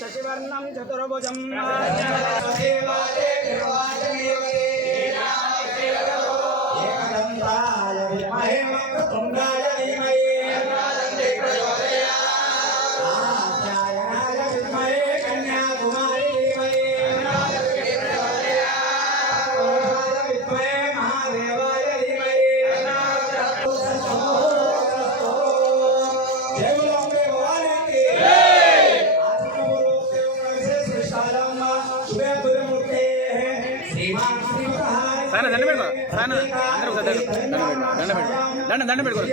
शशिवर्णं चतुर्भुजं దండ పెట్టుకో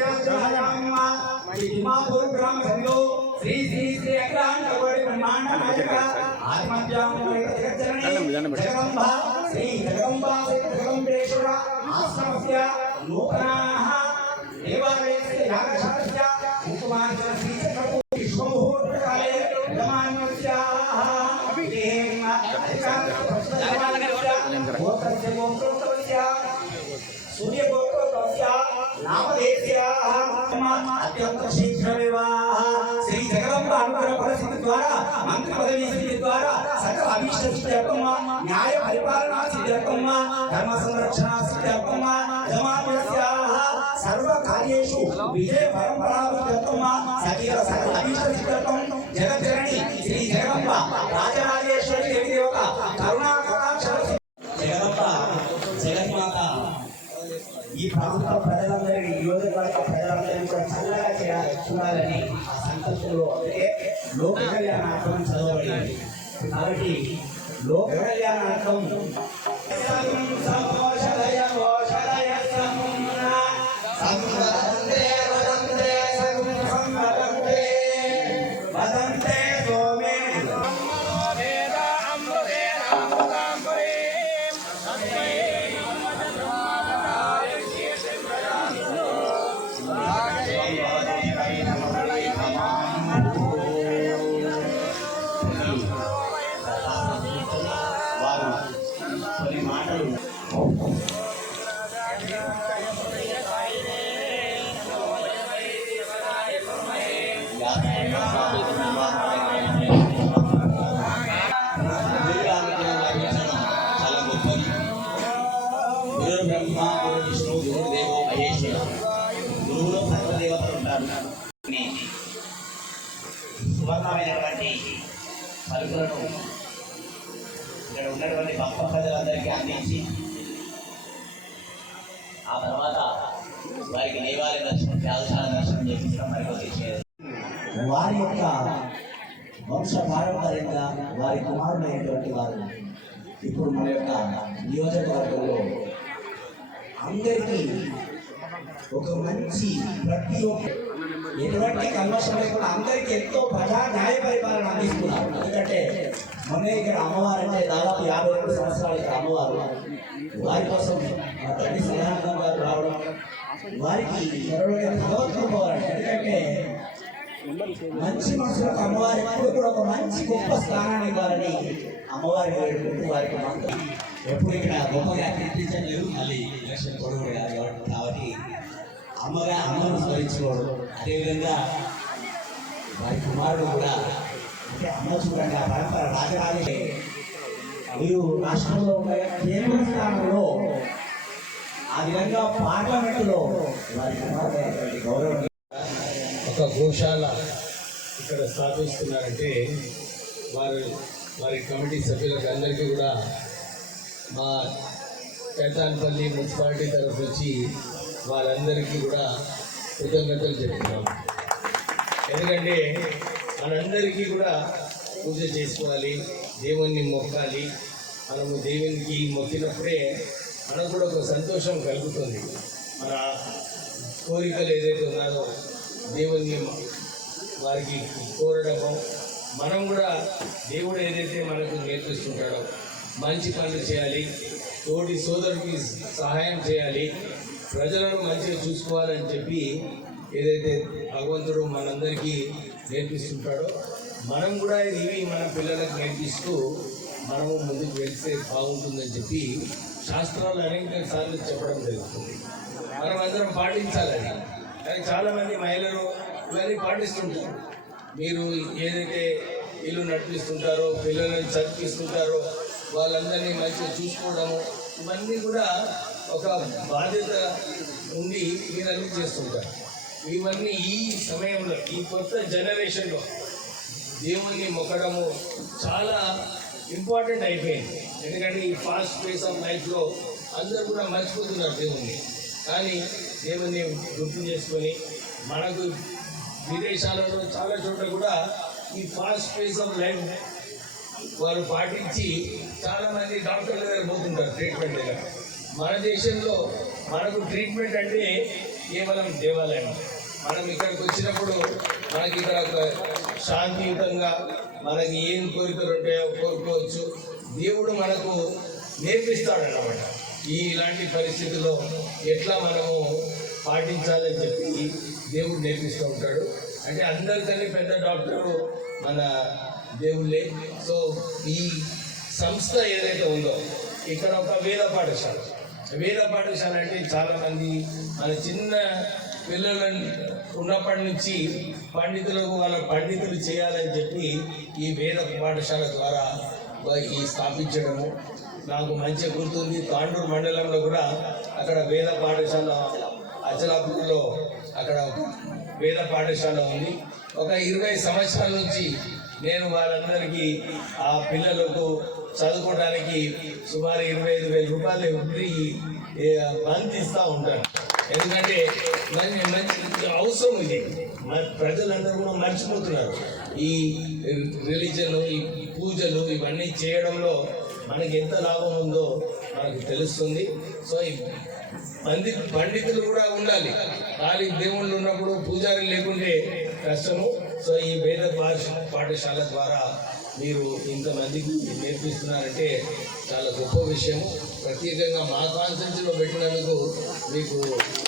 अत्यंत शीघ्र विवाह श्री जगदंबा अनुग्रह फलसिद्धि द्वारा मंत्र पदवी सिद्धि द्वारा सकल अभीष्ट सिद्ध्यर्थम न्याय परिपालना सिद्ध्यर्थम धर्म संरक्षण सिद्ध्यर्थम जमानस्याः सर्व कार्येषु विजय परंपरा सिद्ध्यर्थम सकल अभीष्ट सिद्ध्यर्थम जगज्जननी श्री जगदंबा राजराजेश्वरी देवी देवता करुणा कटाक्ष जगदंबा जगन्माता ఈ ప్రాంత ప్రజలందరినీ నియోజకవర్గ ప్రజలందరినీ కూడా చల్లగా చూడాలని ఆ సంకల్పంలో అంటే లోక కళ్యాణార్థం చదవబడింది. కాబట్టి లోక కళ్యాణార్థం సువర్ణమైనటువంటి పలుకులను ఇక్కడ ఉన్నటువంటి భక్త ప్రజలందరికీ అందించి ఆ తర్వాత వారికి దేవాలయ దర్శనం త్యాగశాల దర్శనం చేపించడం మరికొద్ది వారి యొక్క వంశ పారంపర్యంగా వారి కుమారులైనటువంటి వారు ఇప్పుడు మన యొక్క నియోజకవర్గంలో అందరికీ ఒక మంచి ప్రతి ఒక్క ఎటువంటి కల్మషం లేకుండా అందరికీ ఎంతో ప్రజా న్యాయ పరిపాలన అందిస్తున్నారు. ఎందుకంటే మొన్న ఇక్కడ అమ్మవారు అంటే దాదాపు 52 సంవత్సరాలు ఇక్కడ అమ్మవారు వారి కోసం మా తండ్రి శ్రీరామ గారు రావడం వారికి భగవంతుడు పోరాడు. ఎందుకంటే మంచి మనుషులకు అమ్మవారి ఎప్పుడు కూడా ఒక మంచి గొప్ప స్థానాన్ని ఇవ్వాలని అమ్మవారిని వేడుకుంటూ వారికి మాత్రం ఎప్పుడు ఇక్కడ గొప్పగా కనిపించలేదు. మళ్ళీ ఎలక్షన్ పొడవు కాబట్టి అమ్మను స్మరించుకోవడం, అదేవిధంగా వారి కుమారుడు కూడా అంటే అమ్మ చూడండి ఆ పరంపర రాజరాజే మీరు రాష్ట్రంలో ఉండగా కేంద్ర స్థానంలో ఆ విధంగా పార్లమెంటులో వారి కుమారుడు గౌరవం. ఒక గోశాల ఇక్కడ స్థాపిస్తున్నారంటే వారి కమిటీ సభ్యులకు అందరికీ కూడా మా కేతాన్పల్లి మున్సిపాలిటీ తరఫు నుంచి వారందరికీ కూడా కృతజ్ఞతలు చెప్తున్నాం. ఎందుకంటే మనందరికీ కూడా పూజ చేసుకోవాలి, దేవుణ్ణి మొక్కాలి. మనము దేవునికి మొక్కినప్పుడే మనకు కూడా ఒక సంతోషం కలుగుతుంది. మన కోరికలు ఏదైతే ఉన్నారో దేవుణ్ణి వారికి కోరడము, మనం కూడా దేవుడు ఏదైతే మనకు నేర్పిస్తుంటాడో మంచి పనులు చేయాలి, తోటి సోదరుడికి సహాయం చేయాలి, ప్రజలను మంచిగా చూసుకోవాలని చెప్పి ఏదైతే భగవంతుడు మనందరికీ నేర్పిస్తుంటాడో మనం కూడా ఇవి మన పిల్లలకు నేర్పిస్తూ మనము ముందుకు వెళ్తే బాగుంటుందని చెప్పి శాస్త్రాలు అనేక సార్లు చెప్పడం జరుగుతుంది. మనం అందరం పాటించాలని. కానీ చాలామంది మహిళలు ఇవన్నీ పాటిస్తుంటారు. మీరు ఏదైతే ఇల్లు నడిపిస్తుంటారో, పిల్లలను చదివిస్తుంటారో, వాళ్ళందరినీ మంచిగా చూసుకోవడము, ఇవన్నీ కూడా ఒక బాధ్యత ఉండి మీరు అన్నీ చేస్తుంటారు. ఇవన్నీ ఈ సమయంలో, ఈ కొత్త జనరేషన్లో దేవుణ్ణి మొక్కడము చాలా ఇంపార్టెంట్ అయిపోయింది. ఎందుకంటే ఈ ఫాస్ట్ పేస్ ఆఫ్ లైఫ్లో అందరూ కూడా మర్చిపోతున్నారు దేవుణ్ణి. కానీ దేవుణ్ణి గుర్తు చేసుకొని మనకు విదేశాలలో చాలా చోట్ల కూడా ఈ ఫాస్ట్ పేస్ ఆఫ్ లైఫ్ వారు పాటించి చాలామంది డాక్టర్ల దగ్గర పోతుంటారు ట్రీట్మెంట్ దగ్గర. మన దేశంలో మనకు ట్రీట్మెంట్ అంటే కేవలం దేవాలయం. మనం ఇక్కడికి వచ్చినప్పుడు మనకి ఇక్కడ ఒక శాంతియుతంగా మనకి ఏం కోరికలు ఉంటాయో కోరుకోవచ్చు. దేవుడు మనకు నేర్పిస్తాడన్నమాట. ఇలాంటి పరిస్థితుల్లో ఎట్లా మనము పాటించాలని చెప్పి దేవుడు నేర్పిస్తూ ఉంటాడు. అంటే అందరికన్నా పెద్ద డాక్టరు మన దేవుళ్ళే. సో ఈ సంస్థ ఏదైతే ఉందో ఇక్కడ ఒక వేద పాఠశాల అంటే చాలామంది మన చిన్న పిల్లలను ఉన్నప్పటి నుంచి పండితులకు వాళ్ళ పండితులు చేయాలని చెప్పి ఈ వేద పాఠశాల ద్వారా ఈ స్థాపించడము నాకు మంచిగా గుర్తుంది. తాండూరు మండలంలో కూడా అక్కడ వేద పాఠశాల, అచలాపూర్లో అక్కడ వేద పాఠశాల ఉంది. ఒక 20 సంవత్సరాల నుంచి నేను వాళ్ళందరికీ ఆ పిల్లలకు చదువుకోవడానికి సుమారు 25,000 రూపాయలు ఎవ్రీ మంత్ ఇస్తూ ఉంటాను. ఎందుకంటే మంచి అవసరం ఇది. ప్రజలందరూ కూడా మర్చిపోతున్నారు. ఈ రిలీజన్, ఈ పూజలు ఇవన్నీ చేయడంలో మనకి ఎంత లాభం ఉందో మనకు తెలుస్తుంది. సో ఈ పండితులు కూడా ఉండాలి. ఖాళీ దేవుళ్ళు ఉన్నప్పుడు పూజారి లేకుంటే కష్టము. సో ఈ వేద పాఠశాల ద్వారా మీరు ఇంతమందికి నేర్పిస్తున్నారంటే చాలా గొప్ప విషయము. ప్రత్యేకంగా మా కాన్సెన్స్లో పెట్టినందుకు మీకు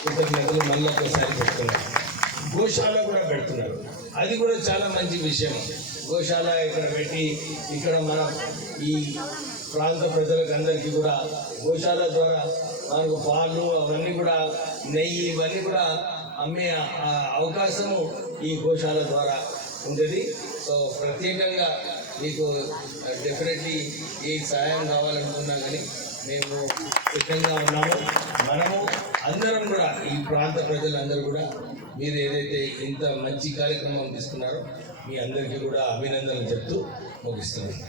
కృతజ్ఞతలు మళ్ళీ ఒకసారి పెడుతున్నారు. గోశాల కూడా పెడుతున్నారు, అది కూడా చాలా మంచి విషయం. గోశాల ఇక్కడ పెట్టి ఇక్కడ మన ఈ ప్రాంత ప్రజలకు అందరికీ కూడా గోశాల ద్వారా మనకు పాలు అవన్నీ కూడా, నెయ్యి ఇవన్నీ కూడా అమ్మే అవకాశము ఈ గోశాల ద్వారా ఉంటుంది. సో ప్రత్యేకంగా మీకు డెఫినెట్లీ ఏ సహాయం కావాలనుకున్నా కానీ మేము సిద్ధంగా ఉన్నాము. మనము అందరం కూడా ఈ ప్రాంత ప్రజలందరూ కూడా మీరు ఏదైతే ఇంత మంచి కార్యక్రమం తీసుకున్నారో మీ అందరికీ కూడా అభినందనలు చెప్తూ ముగిస్తున్నాను.